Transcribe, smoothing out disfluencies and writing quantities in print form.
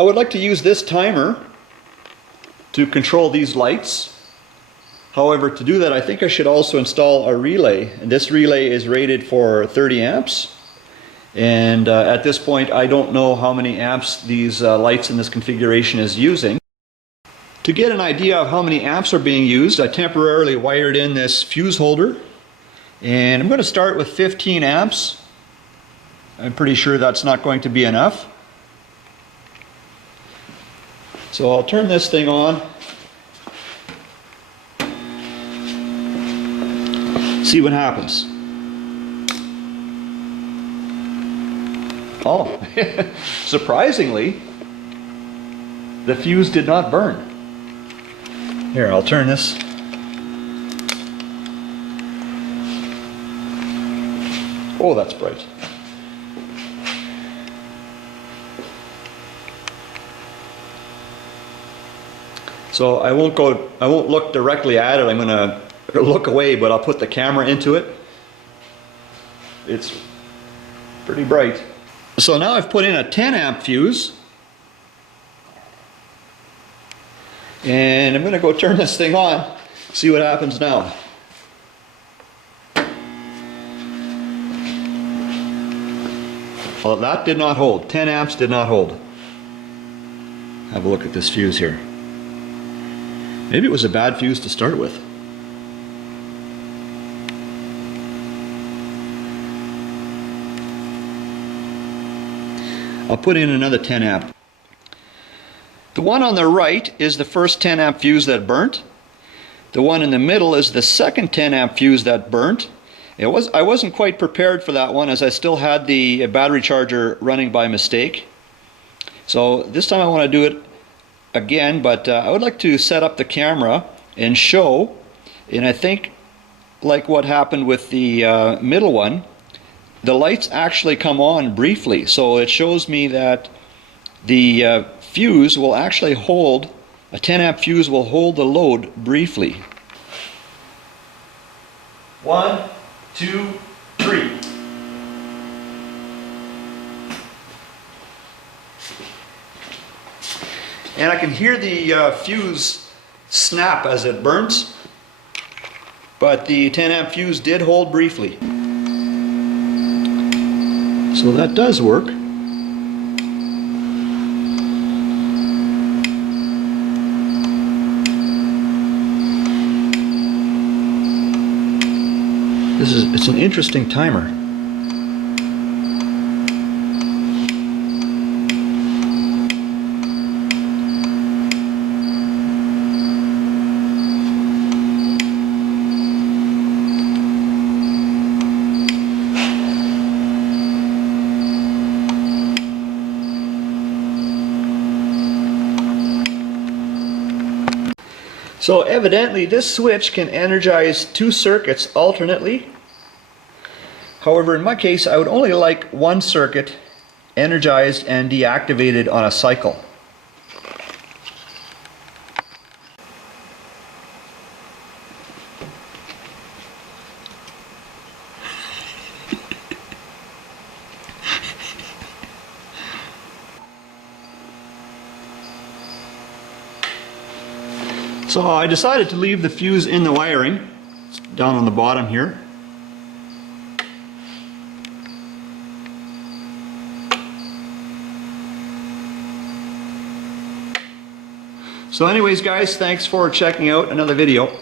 I would like to use this timer to control these lights. However, to do that, I think I should also install a relay. And this relay is rated for 30 amps. And at this point, I don't know how many amps these lights in this configuration is using. To get an idea of how many amps are being used, I temporarily wired in this fuse holder. And I'm going to start with 15 amps. I'm pretty sure that's not going to be enough. So I'll turn this thing on. See what happens. Oh, surprisingly, the fuse did not burn. Here, I'll turn this. Oh, that's bright. So I won't look directly at it. I'm going to look away, but I'll put the camera into it. It's pretty bright. So now I've put in a 10 amp fuse. And I'm going to go turn this thing on, see what happens now. Well, that did not hold. 10 amps did not hold. Have a look at this fuse here. Maybe it was a bad fuse to start with. I'll put in another 10 amp. The one on the right is the first 10 amp fuse that burnt. The one in the middle is the second 10 amp fuse that burnt. I wasn't quite prepared for that one, as I still had the battery charger running by mistake. So this time I want to do it again, but I would like to set up the camera and show, and I think like what happened with the middle one, the lights actually come on briefly. So it shows me that the fuse will actually hold, a 10 amp fuse will hold the load briefly. 1, 2, 3. And I can hear the fuse snap as it burns, but the 10 amp fuse did hold briefly. So that does work. It's an interesting timer. So evidently this switch can energize two circuits alternately. However, in my case, I would only like one circuit energized and deactivated on a cycle. So I decided to leave the fuse in the wiring. It's down on the bottom here. So anyways guys, thanks for checking out another video.